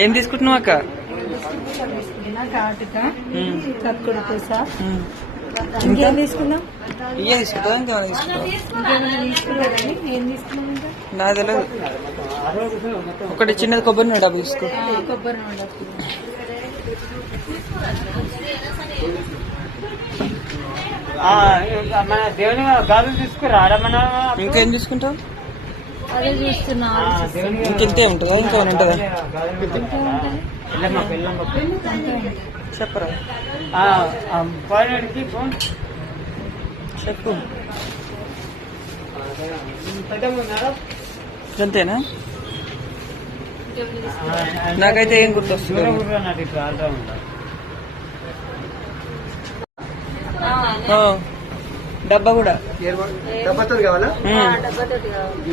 ఏం తీసుకుంటున్నావు అక్క? ఇంకేం తీసుకున్నాం? ఇవే తీసుకుంటావా ఇంకేమైనా తీసుకుంటావా? నాకు తెలియదు. ఒకటి చిన్నది కొబ్బరి నూనె డబ్బు తీసుకో. కొబ్బరి నూనె మన దేవుని గాజులు తీసుకురా. ఇంకేం తీసుకుంటావు? అదే చూస్తున్నా. ఇంకెంతే ఉంటుందా ఇంకేమైనా ఉంటుందా? చెప్పరా చెప్పు. అంతేనా? నాకైతే ఏం గుర్తొస్తుంది? డబ్బా కూడా డబ్బాతో కావాలా? డబ్బాతో కావాలి.